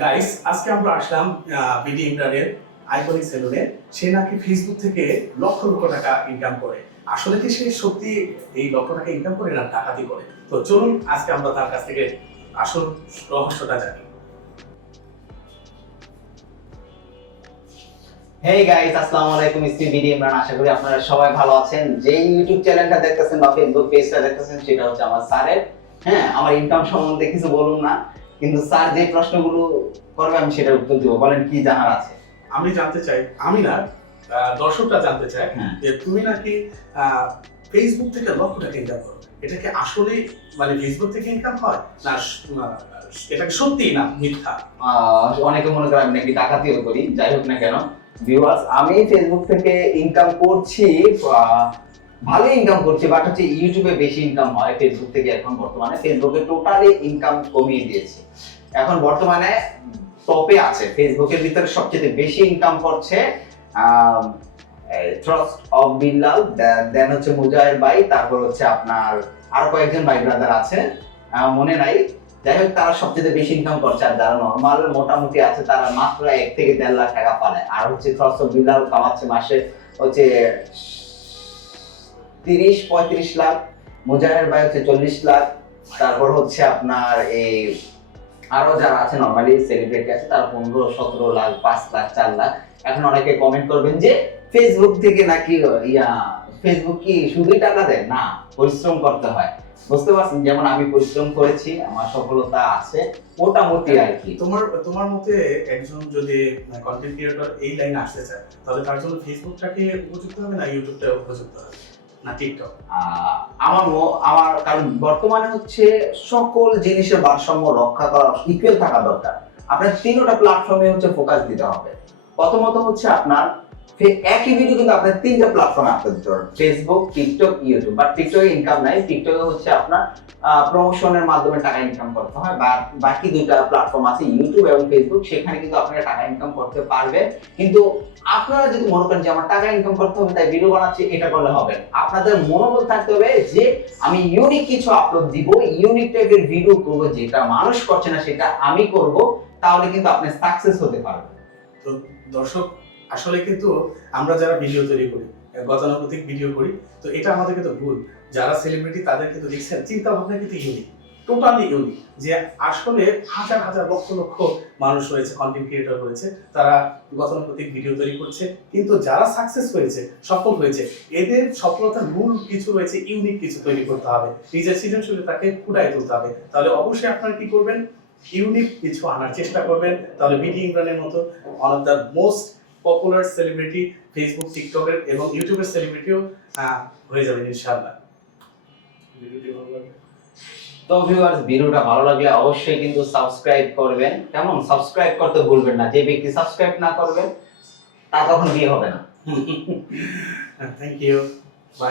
Guys, আজকে আমরা আসলাম BD ইমরানের আইকনিক সেলুনে। সে নাকি ফেসবুক থেকে লক্ষ লক্ষ টাকা ইনকাম করে। আসলে কি সে সত্যি এই লক্ষ টাকা ইনকাম করে না ডাকাতি করে? তো চলুন আজকে আমরা তার কাছ থেকে আসল রহস্যটা জানি। হেই গাইস, আসসালামু আলাইকুম। ইসমি বিডি ইমরান। আশা করি আপনারা সবাই ভালো আছেন। যে ইউটিউব চ্যানেলটা দেখতেছেন বা ফেসবুক পেজটা দেখতেছেন সেটা হচ্ছে আমার স্যারের। হ্যাঁ, আমার ইনকাম সম্বন্ধে কিছু বলুন না, কিন্তু স্যার যে প্রশ্নগুলো করবে আমি সেটার উত্তর দিব। বলেন কি জানার আছে? আমি জানতে চাই, আমি না দর্শকরা জানতে চায় যে তুমি নাকি ফেসবুক থেকে লক্ষ টাকা ইনকাম করো। এটা কি আসলে মানে ফেসবুক থেকে ইনকাম হয় না এটা কি সত্যি না মিথ্যা? অনেকে মনে করে আমি নাকি ডাকাতিও করি। যাই হোক না কেন ভিউয়ার্স, আমি ফেসবুক থেকে ইনকাম করছি, ভালোই ইনকাম করছি, বাট হচ্ছে ইউটিউবে বেশি ইনকাম হয় ফেসবুক থেকে। এখন বর্তমানে ফেসবুকে টোটালি ইনকাম কমিয়ে দিয়েছে। এখন বর্তমানে টপে আছে, ফেসবুকের ভিতরে সবচেয়ে বেশি ইনকাম করছে ট্রাস্ট অফ বিল্লাল, দেন হচ্ছে মুজাহির ভাই, তারপর হচ্ছে আপনার আরো কয়েকজন ভাই ব্রাদার আছে, মনে নাই। যাই হোক, তারা সবচেয়ে বেশি ইনকাম করছে। আর যারা নর্মাল মোটামুটি আছে তারা মাত্র 1 থেকে 1.5 লাখ টাকা পায়। আর হচ্ছে ট্রাস্ট অফ বিল্লাল কামাচ্ছে মাসে হচ্ছে 30-35 লাখ, মুজাহির ভাই হচ্ছে 40 লাখ, তারপর হচ্ছে আপনার এই আরো যারা আছে নরমালি সেলিব্রিটি আছে তারা 15-17 লাখ, 5 লাখ, 4 লাখ। এখন অনেকে কমেন্ট করবেন যে ফেসবুক থেকে নাকি ফেসবুক কি শুধুই টাকা দেয়? না, পরিশ্রম করতে হয়। বুঝতে পারছেন, যেমন আমি পরিশ্রম করেছি, আমার সফলতা আছে মোটামুটি আর কি। তোমার মতে একজন যদি কন্টেন্ট ক্রিয়েটর এই লাইনে আসতে চায় তাহলে তার জন্য ফেসবুকটাকে উপযুক্ত হবে না ইউটিউবটা উপযুক্ত হবে না টিকটক? আমার কারণ বর্তমানে হচ্ছে সকল জিনিসের ভারসাম্য রক্ষা করা, ইকুয়াল থাকা দরকার। আপনার তিনটা প্ল্যাটফর্মে হচ্ছে ফোকাস দিতে হবে। প্রথমত হচ্ছে আপনার একই ভিডিও কিন্তু আপনার 3টা প্ল্যাটফর্মে আপলোড দিতে হবে, ফেসবুক, টিকটক, ইউটিউব। বাট টিকটকে ইনকাম নাই, টিকটকে হচ্ছে আপনার প্রমোশনের মাধ্যমে টাকা ইনকাম করতে হয়। বাকি 2টা প্ল্যাটফর্ম আছে ইউটিউব এবং ফেসবুক, সেখানে কিন্তু আপনারা টাকা ইনকাম করতে পারবেন। কিন্তু আপনারা যদি মনে করেন যে আমার টাকা ইনকাম করতে হবে তাই ভিডিও বানাচ্ছি, এটা করলে হবে না। আপনাদের মনোবল থাকতে হবে যে আমি ইউনিক কিছু আপলোড দিব, ইউনিক টাইপের ভিডিও করব, যেটা মানুষ করছে না সেটা আমি করব, তাহলে কিন্তু আপনি সাকসেস হতে পারবেন। তো দর্শক, আসলে কিন্তু আমরা যারা ভিডিও তৈরি করি, গতানুগতিক ভিডিও করি, তো এটা আমাদের কিন্তু ভুল। যারা সেলিব্রিটি তাদের কিন্তু দেখছেন চিন্তা ভাবনা কিন্তু ইউনিক, টোটালি ইউনিক। যে আসলে হাজার হাজার লক্ষ লক্ষ মানুষ রয়েছে, কন্টেন্ট ক্রিয়েটর রয়েছে, তারা গতানুগতিক ভিডিও তৈরি করছে, কিন্তু যারা সাকসেস হয়েছে, সফল হয়েছে, এদের সফলতার মূল কিছু রয়েছে, ইউনিক কিছু তৈরি করতে হবে, নিজের সৃজনশীলতাকে ফুটায় তুলতে হবে। তাহলে অবশ্যই আপনারা কি করবেন? ইউনিক কিছু আনার চেষ্টা করবেন। তাহলে বিডি ইমরানের মতো one of the most popular celebrity Facebook, টিকটকের এবং ইউটিউবের সেলিব্রিটিও হয়ে যাবেন ইনশাআল্লাহ। ভিডিওটি ভালো লাগবে তো ভিউয়ার্স, ভিডিওটা ভালো লাগলে অবশ্যই কিন্তু সাবস্ক্রাইব করবেন। কেমন? সাবস্ক্রাইব করতে ভুলবেন না। যে ব্যক্তি সাবস্ক্রাইব না করবে তার কখনো বিয়ে হবে না। Thank you.